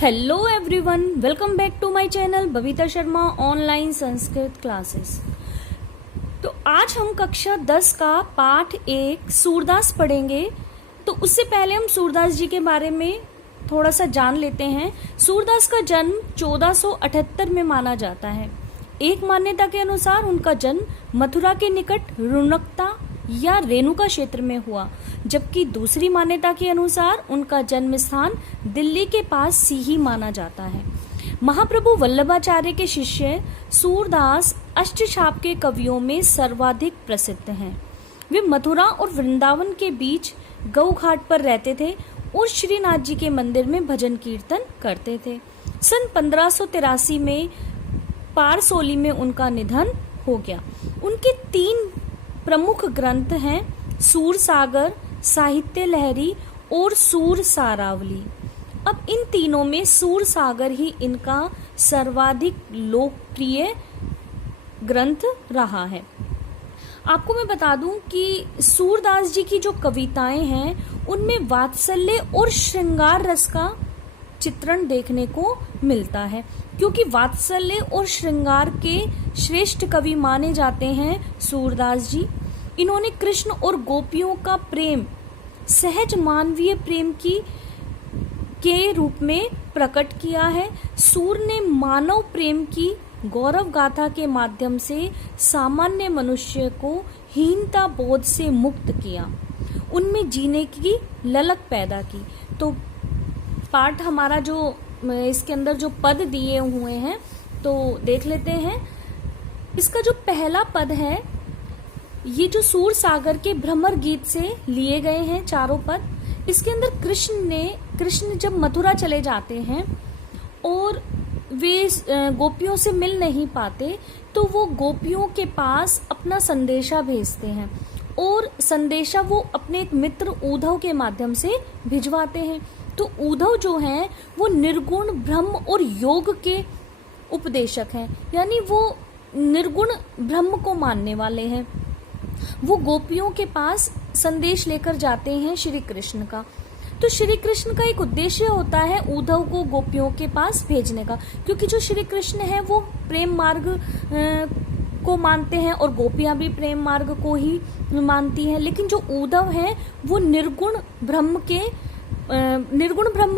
Hello everyone, welcome back to my channel Babita Sharma online Sanskrit classes. तो आज हम कक्षा 10 का पाठ 1 सूरदास पढ़ेंगे। तो उससे पहले हम सूरदास जी के बारे में थोड़ा सा जान लेते हैं। सूरदास का जन्म 1478 में माना जाता है। एक मान्यता के अनुसार उनका जन्म मथुरा के निकट रुणकता या रेणुका क्षेत्र में हुआ, जबकि दूसरी मान्यता के अनुसार उनका जन्म स्थान दिल्ली के पास सीही माना जाता है। महाप्रभु वल्लभाचार्य के शिष्य सूरदास अष्टछाप के कवियों में सर्वाधिक प्रसिद्ध हैं। वे मथुरा और वृंदावन के बीच गौ घाट पर रहते थे और श्रीनाथ जी के मंदिर में भजन कीर्तन करते थे। सन 1583 में पारसोली में उनका निधन हो गया। उनके 3 प्रमुख ग्रंथ हैं सूर सागर, साहित्य लहरी और सूर सारावली। अब इन तीनों में सूर सागर ही इनका सर्वाधिक लोकप्रिय ग्रंथ रहा है। आपको मैं बता दूं कि सूरदास जी की जो कविताएं हैं उनमें वात्सल्य और श्रृंगार रस का चित्रण देखने को मिलता है, क्योंकि वात्सल्य और श्रृंगार के श्रेष्ठ कवि माने जाते हैं सूरदास जी। इन्होंने कृष्ण और गोपियों का प्रेम सहज मानवीय प्रेम के रूप में प्रकट किया है। सूर ने मानव प्रेम की गौरव गाथा के माध्यम से सामान्य मनुष्य को हीनता बोध से मुक्त किया, उनमें जीने की ललक पैदा की। तो पाठ हमारा जो इसके अंदर जो पद दिए हुए हैं तो देख लेते हैं। इसका जो पहला पद है ये जो सूर सागर के भ्रमर गीत से लिए गए हैं चारों पद। इसके अंदर कृष्ण जब मथुरा चले जाते हैं और वे गोपियों से मिल नहीं पाते तो वो गोपियों के पास अपना संदेशा भेजते हैं और संदेशा वो अपने एक मित्र उद्धव के माध्यम से भिजवाते हैं। तो उद्धव जो हैं वो निर्गुण ब्रह्म और योग के उपदेशक हैं, यानी वो निर्गुण ब्रह्म को मानने वाले हैं। वो गोपियों के पास संदेश लेकर जाते हैं श्री कृष्ण का। तो श्री कृष्ण का एक उद्देश्य होता है उद्धव को गोपियों के पास भेजने का, क्योंकि जो श्री कृष्ण है वो प्रेम मार्ग को मानते हैं और गोपियां भी प्रेम मार्ग को ही मानती हैं। लेकिन जो उद्धव है वो निर्गुण ब्रह्म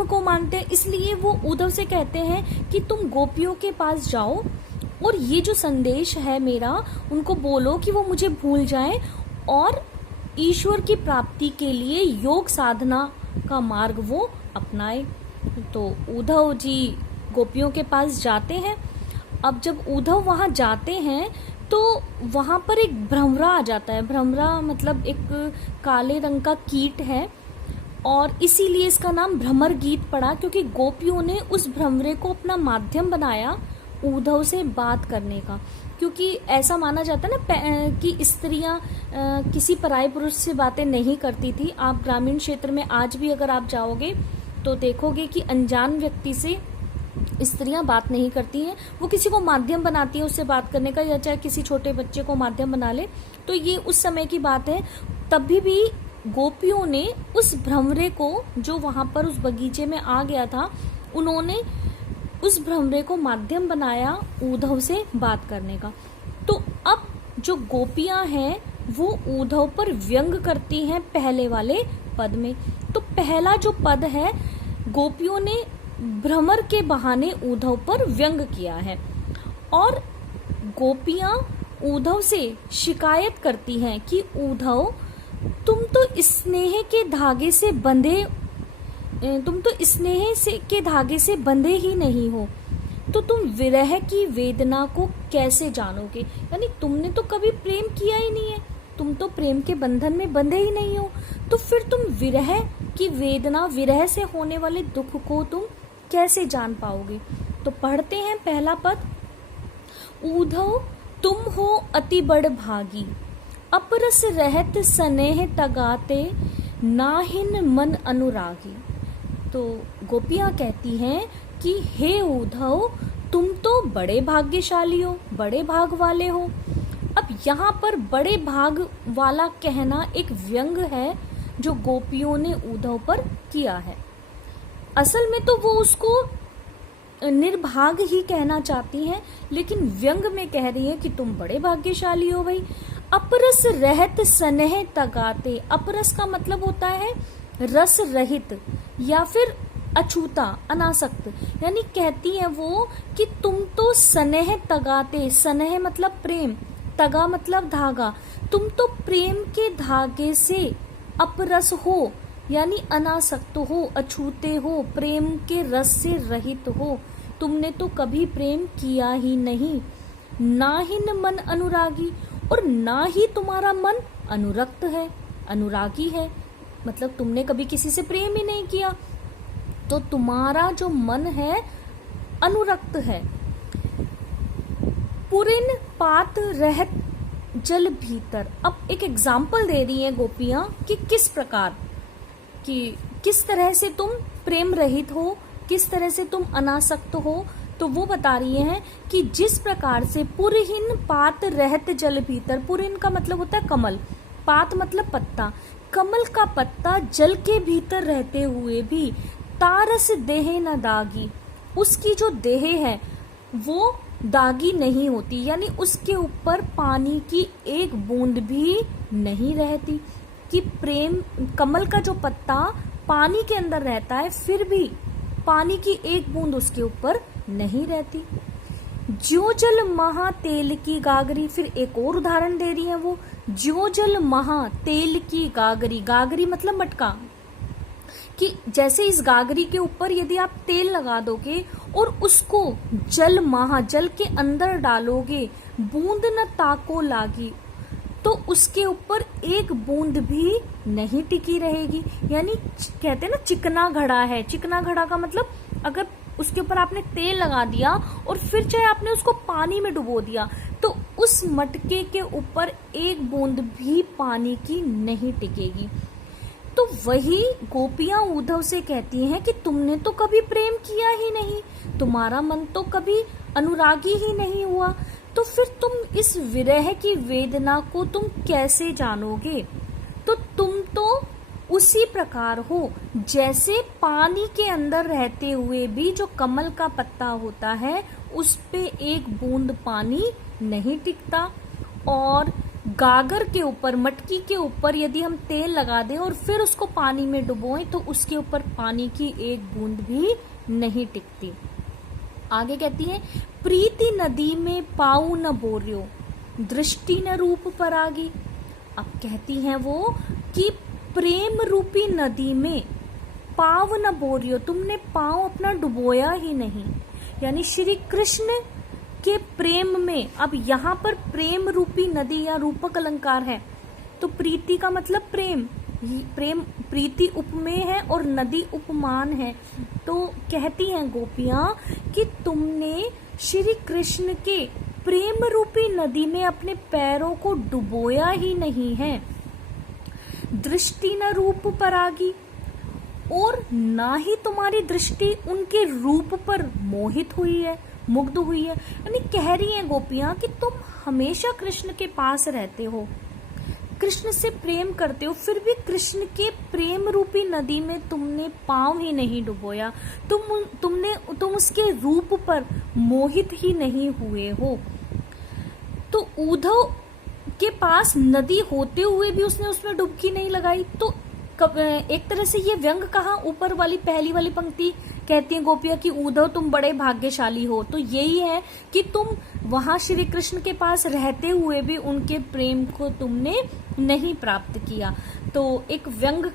को मानते हैं, इसलिए वो उद्धव से कहते हैं कि तुम गोपियों के पास जाओ और ये जो संदेश है मेरा उनको बोलो कि वो मुझे भूल जाएं और ईश्वर की प्राप्ति के लिए योग साधना का मार्ग वो अपनाए। तो उद्धव जी गोपियों के पास जाते हैं। अब जब उद्धव वहां जाते हैं तो वहां पर एक भ्रमरा आ जाता है। भ्रमरा मतलब एक काले रंग का कीट है और इसीलिए इसका नाम भ्रमर गीत पड़ा, क्योंकि गोपियों ने उस भ्रमरे को अपना माध्यम बनाया उद्धव से बात करने का। क्योंकि ऐसा माना जाता है ना कि स्त्रियां किसी पराये पुरुष से बातें नहीं करती थी। आप ग्रामीण क्षेत्र में आज भी अगर आप जाओगे तो देखोगे कि अनजान व्यक्ति से स्त्रियां बात नहीं करती हैं, वो किसी को माध्यम बनाती है उससे बात करने का, या चाहे किसी छोटे बच्चे को माध्यम बना ले। तो ये उस समय की बात है। तभी भी गोपियों ने उस भ्रमरे को जो वहां पर उस बगीचे में आ गया था, उन्होंने उस भ्रमरे को माध्यम बनाया उद्धव से बात करने का। तो अब जो गोपियां हैं वो उद्धव पर व्यंग करती हैं पहले वाले पद में। तो पहला जो पद है गोपियों ने भ्रमर के बहाने उद्धव पर व्यंग किया है और गोपियां उद्धव से शिकायत करती हैं कि उद्धव तुम तो स्नेह के धागे से बंधे ही नहीं हो, तो तुम विरह की वेदना को कैसे जानोगे। यानी तुमने तो कभी प्रेम किया ही नहीं है, तुम तो प्रेम के बंधन में बंधे ही नहीं हो, तो फिर तुम विरह की वेदना, विरह से होने वाले दुख को तुम कैसे जान पाओगे। तो पढ़ते हैं पहला पद। उद्धव तुम हो अति बड़ भागी, अपरस रहत स्नेह तगाते, नाहिन मन अनुरागी। तो गोपियां कहती हैं कि हे उद्धव तुम तो बड़े भाग्यशाली हो, बड़े भाग वाले हो। अब यहाँ पर बड़े भाग वाला कहना एक व्यंग है जो गोपियों ने उद्धव पर किया है। असल में तो वो उसको निर्भाग ही कहना चाहती हैं, लेकिन व्यंग में कह रही है कि तुम बड़े भाग्यशाली हो भाई। अपरस रहत स्नेह तगाते, अपरस का मतलब होता है रस रहित या फिर अछूता, अनासक्त, यानी कहती है वो कि तुम तो स्नेह तगाते, स्नेह मतलब प्रेम, तगा मतलब धागा, तुम तो प्रेम के धागे से अपरस हो, यानी अनासक्त हो, अछूते हो, प्रेम के रस से रहित हो, तुमने तो कभी प्रेम किया ही नहीं। ना ही न मन अनुरागी, और ना ही तुम्हारा मन अनुरक्त है, अनुरागी है, मतलब तुमने कभी किसी से प्रेम ही नहीं किया, तो तुम्हारा जो मन है अनुरक्त है। पुरिन पात रहत जल भीतर, अब एक एग्जाम्पल दे रही है गोपियां कि किस प्रकार, कि किस तरह से तुम प्रेम रहित हो, किस तरह से तुम अनासक्त हो। तो वो बता रही हैं कि जिस प्रकार से पुरहीन पात रहत जल भीतर, पुरहीन का मतलब होता है कमल, पात मतलब पत्ता, कमल का पत्ता जल के भीतर रहते हुए भी तारस देह न दागी, उसकी जो देह है वो दागी नहीं होती, यानी उसके ऊपर पानी की एक बूंद भी नहीं रहती। कि प्रेम, कमल का जो पत्ता पानी के अंदर रहता है फिर भी पानी की एक बूंद उसके ऊपर नहीं रहती। ज्यो जल महा तेल की गागरी, फिर एक और उदाहरण दे रही है वो, ज्यो जल महा तेल की गागरी, गागरी मतलब मटका, कि जैसे इस गागरी के ऊपर यदि आप तेल लगा दोगे और उसको जल महा, जल के अंदर डालोगे, बूंद न ताको लागी, तो उसके ऊपर एक बूंद भी नहीं टिकी रहेगी। यानी कहते हैं ना चिकना घड़ा है, चिकना घड़ा का मतलब अगर उसके ऊपर आपने तेल लगा दिया और फिर चाहे आपने उसको पानी में डुबो दिया तो उस मटके के ऊपर एक बूंद भी पानी की नहीं टिकेगी। तो वही गोपियां उद्धव से कहती हैं कि तुमने तो कभी प्रेम किया ही नहीं, तुम्हारा मन तो कभी अनुरागी ही नहीं हुआ, तो फिर तुम इस विरह की वेदना को तुम कैसे जानोगे। तो तुम तो उसी प्रकार हो जैसे पानी के अंदर रहते हुए भी जो कमल का पत्ता होता है उस पे एक बूंद पानी नहीं टिकता, और गागर के ऊपर, मटकी के ऊपर यदि हम तेल लगा दें और फिर उसको पानी में डुबोएं तो उसके ऊपर पानी की एक बूंद भी नहीं टिकती। आगे कहती है, प्रीति नदी में पाऊ न बोरियो, दृष्टि न रूप परागी। अब कहती हैं वो कि प्रेम रूपी नदी में पाव न बोरियो, तुमने पांव अपना डुबोया ही नहीं, यानी श्री कृष्ण के प्रेम में। अब यहाँ पर प्रेम रूपी नदी या रूपक अलंकार है, तो प्रीति का मतलब प्रेम, प्रेम प्रीति उपमेय है और नदी उपमान है। तो कहती हैं गोपियां कि तुमने श्री कृष्ण के प्रेम रूपी नदी में अपने पैरों को डुबोया ही नहीं है। दृष्टि न रूप परागी, और ना ही तुम्हारी दृष्टि उनके रूप पर मोहित हुई है, मुग्ध हुई है। यानी कह रही हैं गोपियां कि तुम हमेशा कृष्ण के पास रहते हो, कृष्ण से प्रेम करते हो, फिर भी कृष्ण के प्रेम रूपी नदी में तुमने पांव ही नहीं डुबोया, तुम उसके रूप पर मोहित ही नहीं हुए हो। तो उद्धव के पास नदी होते हुए भी उसने उसमें डुबकी नहीं लगाई। तो एक तरह से ये व्यंग कहा, ऊपर वाली पहली वाली पंक्ति कहती है गोपिया कि उद्धव तुम बड़े भाग्यशाली हो, तो यही है कि तुम वहां श्री कृष्ण के पास रहते हुए भी उनके प्रेम को तुमने नहीं प्राप्त किया। तो एक व्यंग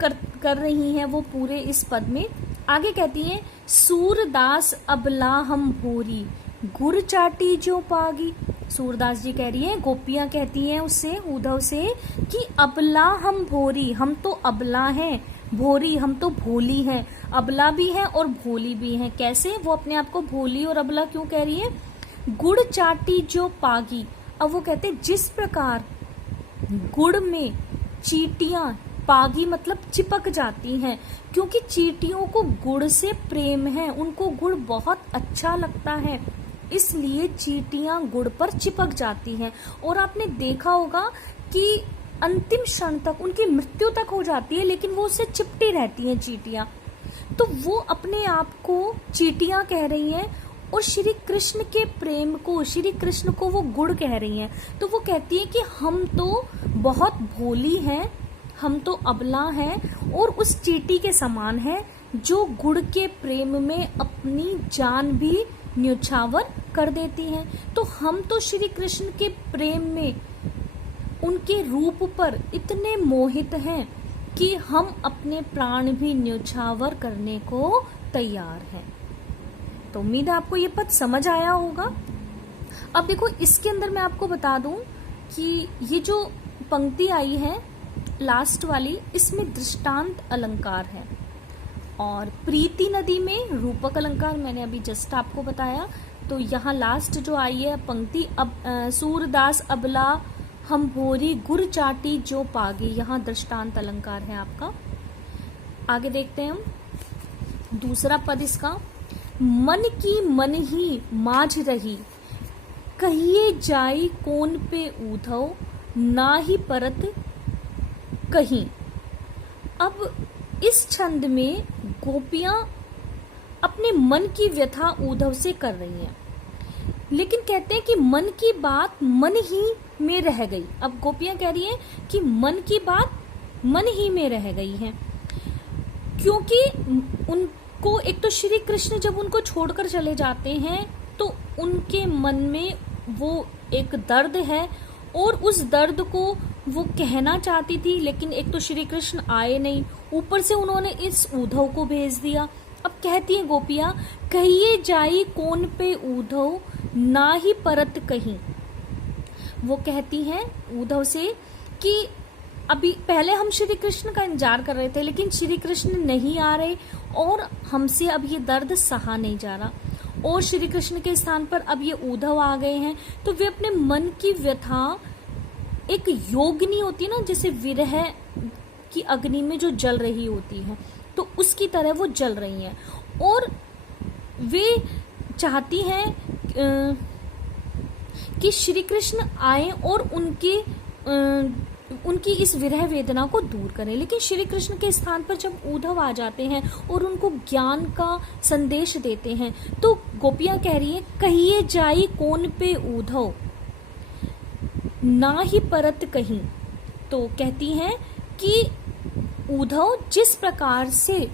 कर रही हैं वो पूरे इस पद में। आगे कहती हैं, सूरदास अबला हम भोरी, गुर चाटी जो पागी। सूरदास जी कह रही हैं, गोपियां कहती हैं उससे, उद्धव से, कि अबला हम भोरी, हम तो अबला हैं, भोरी हम तो भोली हैं, अबला भी हैं और भोली भी हैं। कैसे? वो अपने आप को भोली और अबला क्यों कह रही है? गुड़ चाटी जो पागी। अब वो कहते जिस प्रकार गुड़ में चींटियां, पागी मतलब चिपक जाती हैं, क्योंकि चींटियों को गुड़ से प्रेम है, उनको गुड़ बहुत अच्छा लगता है, इसलिए चींटियां गुड़ पर चिपक जाती हैं। और आपने देखा होगा कि अंतिम क्षण तक, उनकी मृत्यु तक हो जाती है, लेकिन वो उससे चिपटी रहती हैं चींटियां। तो वो अपने आप को चींटियां कह रही हैं और श्री कृष्ण के प्रेम को, श्री कृष्ण को वो गुड़ कह रही हैं। तो वो कहती है कि हम तो बहुत भोली हैं, हम तो अबला हैं और उस चींटी के समान है जो गुड़ के प्रेम में अपनी जान भी न्यौछावर कर देती हैं। तो हम तो श्री कृष्ण के प्रेम में, उनके रूप पर इतने मोहित हैं कि हम अपने प्राण भी न्यौछावर करने को तैयार हैं। तो उम्मीद है आपको ये पद समझ आया होगा। अब देखो, इसके अंदर मैं आपको बता दूं कि ये जो पंक्ति आई है लास्ट वाली, इसमें दृष्टांत अलंकार है और प्रीति नदी में रूपक अलंकार मैंने अभी जस्ट आपको बताया। तो यहाँ लास्ट जो आई है पंक्ति, अब सूरदास अबला हम भोरी गुर चाटी जो पागी, यहाँ दृष्टांत अलंकार है आपका। आगे देखते हैं हम दूसरा पद इसका, मन की मन ही माझ रही, कहिए जाई कोन पे ऊधव, ना ही परत कहीं। अब इस छंद में गोपियां अपने मन की व्यथा उद्धव से कर रही हैं, लेकिन कहते हैं कि मन की बात मन ही में रह गई। अब गोपियां कह रही हैं कि मन की बात मन ही में रह गई है, क्योंकि उनको एक तो श्री कृष्ण जब उनको छोड़कर चले जाते हैं तो उनके मन में वो एक दर्द है और उस दर्द को वो कहना चाहती थी, लेकिन एक तो श्री कृष्ण आए नहीं, ऊपर से उन्होंने इस उद्धव को भेज दिया। अब कहती है गोपियां, कहिए जाई कौन पे उद्धव, ना ही परत कहीं। वो कहती हैं उद्धव से कि अभी पहले हम श्री कृष्ण का इंतजार कर रहे थे, लेकिन श्री कृष्ण नहीं आ रहे और हमसे अब ये दर्द सहा नहीं जा रहा, और श्री कृष्ण के स्थान पर अब ये उद्धव आ गए हैं। तो वे अपने मन की व्यथा, एक योगिनी होती है ना, जैसे विरह की अग्नि में जो जल रही होती है, तो उसकी तरह वो जल रही हैं और वे चाहती हैं कि श्री कृष्ण आए और उनकी इस विरह वेदना को दूर करें। लेकिन श्री कृष्ण के स्थान पर जब उद्धव आ जाते हैं और उनको ज्ञान का संदेश देते हैं, तो गोपियां कह रही हैं, कहिए जाई कौन पे उद्धव, ना ही परत कहीं। तो कहती हैं कि उद्धव जिस प्रकार से